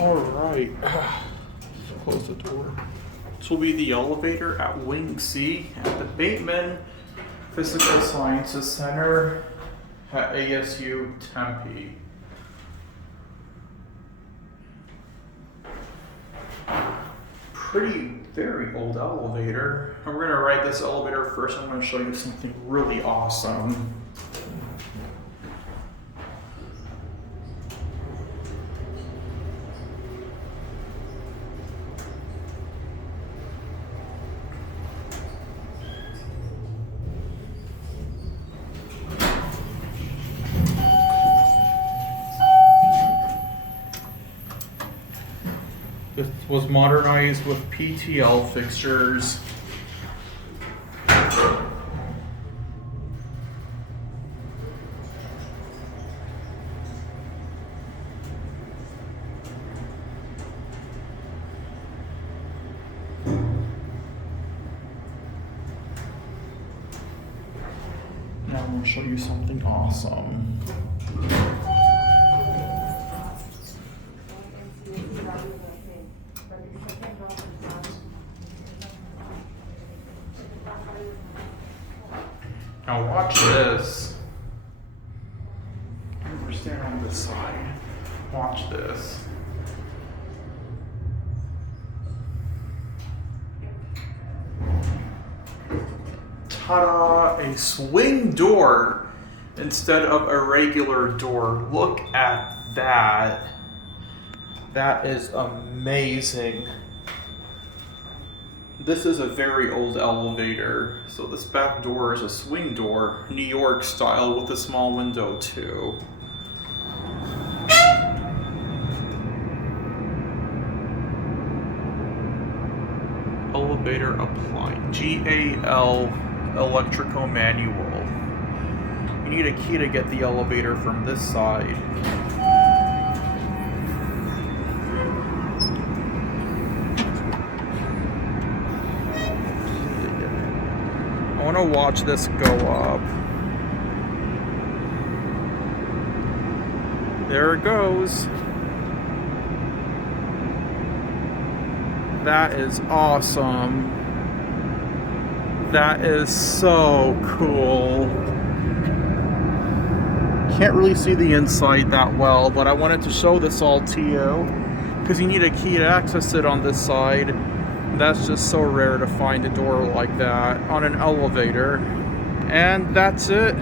Alright, close the door. This will be the elevator at Wing C at the Bateman Physical Sciences Center at ASU Tempe. Very old elevator. And we're gonna ride this elevator first. I'm gonna show you something really awesome. It was modernized with PTL fixtures. Now I'm going to show you something awesome. Now watch this. We're standing on this side. Watch this. Ta-da! A swing door instead of a regular door. Look at that. That is amazing. This is a very old elevator, so this back door is a swing door, New York style with a small window too. Elevator applied. GAL electrical manual. You need a key to get the elevator from this side. I want to watch this go up. There it goes. That is awesome. That is so cool. Can't really see the inside that well, but I wanted to show this all to you because you need a key to access it on this side. That's just so rare to find a door like that on an elevator. And that's it.